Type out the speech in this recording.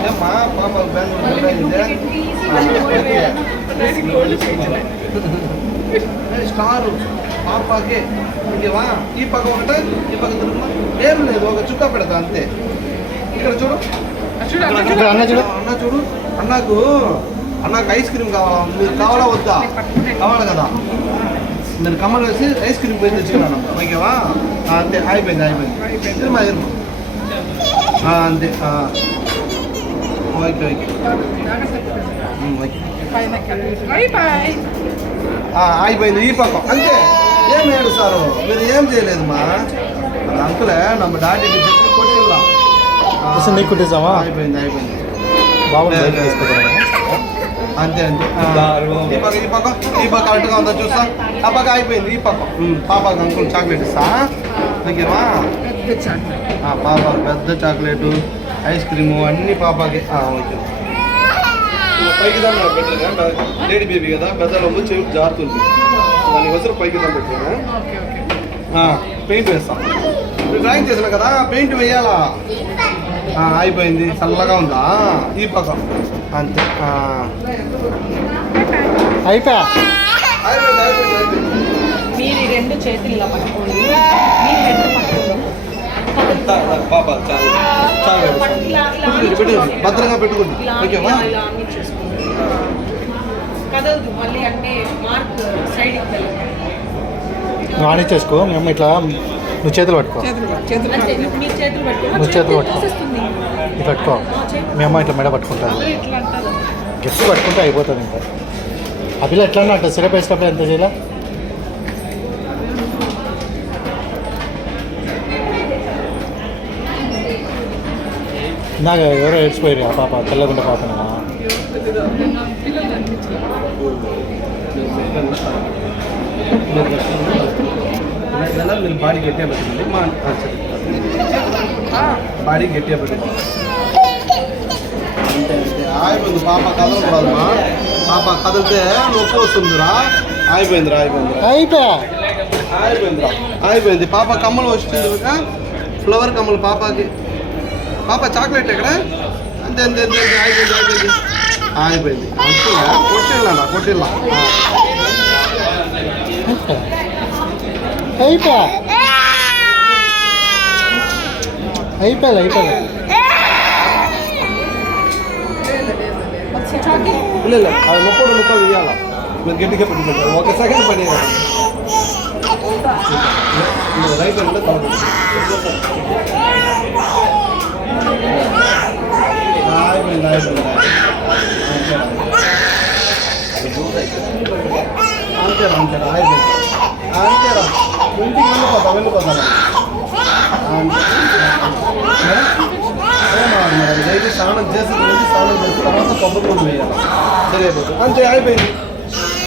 ఏమ్మా పాప స్టారు పాపకే ఇంకేవా ఈ పక్క ఒకటే ఈ పక్క తిరుగుమా ఏం లేదు ఒక చుక్క పెడతా అంతే ఇక్కడ చూడు అన్న చూడు అన్న చూడు అన్నకు ఐస్ క్రీమ్ కావాలా మీరు కావాలా వద్దా కావాలి కదా నేను కమ్మలు వేసి ఐస్ క్రీమ్ పోయి తెచ్చుకున్నాను ఓకేవా అంతే అయిపోయింది తిరుమా అంతే ఓకే ఓకే అయిపోయింది ఈ పక్కం అంతే ఏం ఏడుస్తారు మీరు ఏం చేయలేదు మా అంకులే నమ్మ డాడీ చెప్పి కొట్టిల్లా నీకు కుట్టేసావా అయిపోయింది బాగుంది అంతే ఈ పక్క కరెక్ట్గా ఉందా చూస్తా ఆ పక్క అయిపోయింది ఈ పక్క పాపకి అంకుల్ చాక్లెట్ ఇస్తా ఓకేవా పాప పెద్ద చాక్లెట్ ఐస్ క్రీము అన్నీ పాపకి ఓకే పైకి దాన్ని పెట్టాను లేడీ బేబీ కదా పెద్దలో చెవి జారుతుంది దానికోసం పైకి దాన్ని పెట్టాను పెయింట్ వేస్తాం డ్రాయింగ్ చేసిన కదా పెయింట్ వేయాలా అయిపోయింది చల్లగా ఉందా ఈ పక్క అంతే అయిపోయా మీరు రెండు చేతులు ఇలా పట్టుకోండి మీరు రెండు భద్రంగా పెట్టుకోండి ఓకేవా కదలదు మళ్ళీ అంటే మార్క్ సైడ్కి వెళ్ళదు ఆని చేసుకో మేము ఇట్లా నువ్వు చేతులు పట్టుకో మీరు చేతులు నువ్వు చేతులు పట్టుకో ఇది పట్టుకో మీ అమ్మ ఇట్లా మెడ పట్టుకుంటా గట్టి పట్టుకుంటే అయిపోతుంది ఇంకా అభిలా ఎట్లా అంటే సిరప్ వేసినప్పుడు ఎంత చేయాల నాకు ఎవరో ఏడ్చిపోయారు ఆ పాప తెల్లగుంట పాపనా మీరు బాడీ గట్టిగా పెట్టండి మా బాడీ గట్టిగా పెట్టండి అంతే అయిపోయింది పాప కదలకూడదమ్మా పాప కదిలితే నొప్పి వస్తుందిరా అయిపోయింది పాప కమ్మలు వచ్చింది ఫ్లవర్ కమ్మలు పాపకి పాప చాక్లెట్ ఎక్కడ అంతే అయిపోయింది కొట్టిల్లా అయిపోయా లేదు అది ముప్పడు ఇవ్వాలా మీరు గట్టిగా పెట్టుకుంటారు ఒక సెకండ్ పని రైట్ అంటే అయిపోయింది అంతేరా అయిపోయింది అంతేరా ఇంటికి వెళ్ళిపోతాను డైలీ స్నానం చేసి తర్వాత కొబ్బరి నూనె వేయాలి సరే అయిపోతుంది అంతే అయిపోయింది